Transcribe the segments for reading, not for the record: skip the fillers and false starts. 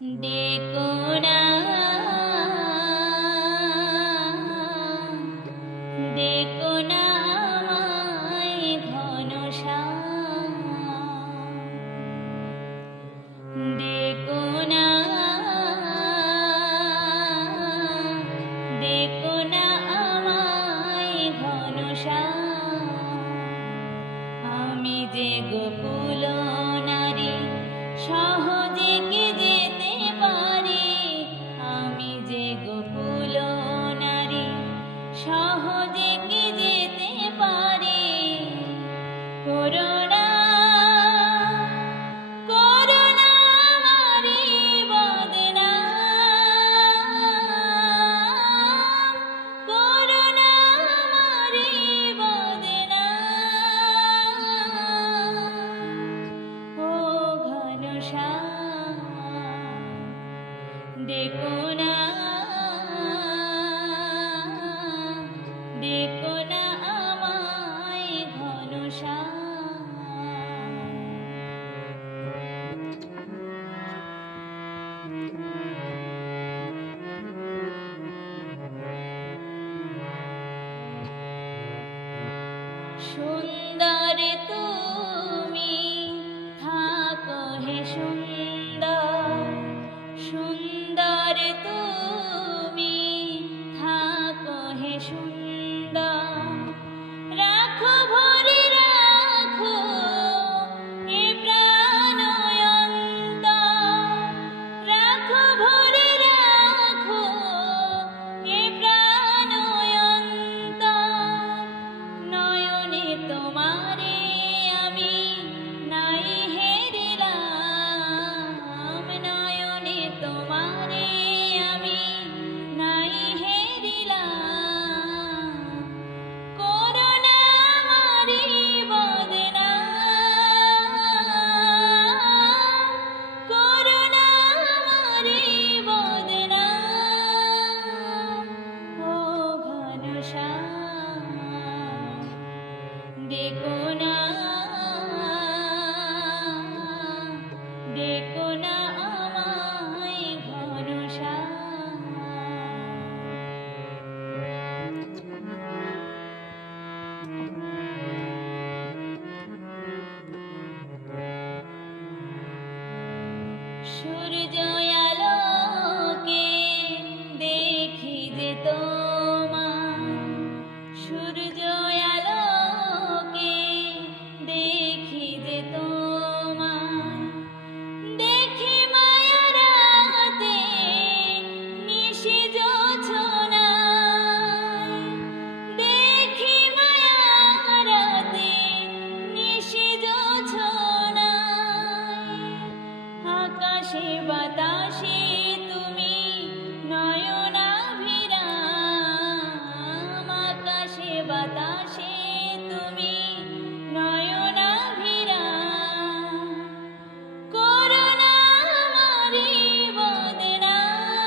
ডেকো না, ডেকো না আমায় ঘনশ্যাম, ডেকো না, ডেকো না আমায় ঘনশ্যাম। আমি যে গোকুল নারী সহজে কি যেতে পারি, আমি যে গোকুল নারী সহজে কি যেতে পারি। করুণা, করুণা আমারি বদনাম, করুণা আমারি বদনাম। ও ঘনশ্যাম, ডেকো না, ডেকো না আমায় ঘনশ্যাম। সুন্দর তুমি থাকো হে সুন্দর, সুন্দর তুমি থাকো হে সুন্দর। রাখো ভরে রাখো এ প্রাণ অন্তর, রাখো ভরে রাখো এ প্রাণ অন্তর। নয়নে তোমারে আমি নাই হেরিলাম, নয়নে তোমারে আমি নাই হেরিলাম। করুণা আমারি বদনাম, করুণা আমারি বদনাম। ও ঘনশ্যাম, ডেকো না, ডেকো না আমায় ঘনশ্যাম। সূর্য আলোকে দেখি যে তোমায়, সূর্য আলোকে দেখি যে তোমায়। দেখি মায়া রাতে নিশি জোছনায়, দেখি মায়া রাতে নিশি জোছনায়। আকাশে বাতাসে তুমি নয়নাভিরাম, আকাশে বাতাসে তুমি নয়নাভিরাম। করুণা আমারি বদনাম,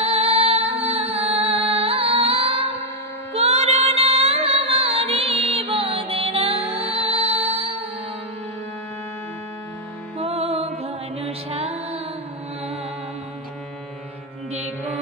করুণা আমারি বদনাম। ও ঘনশ্যাম, ডেকো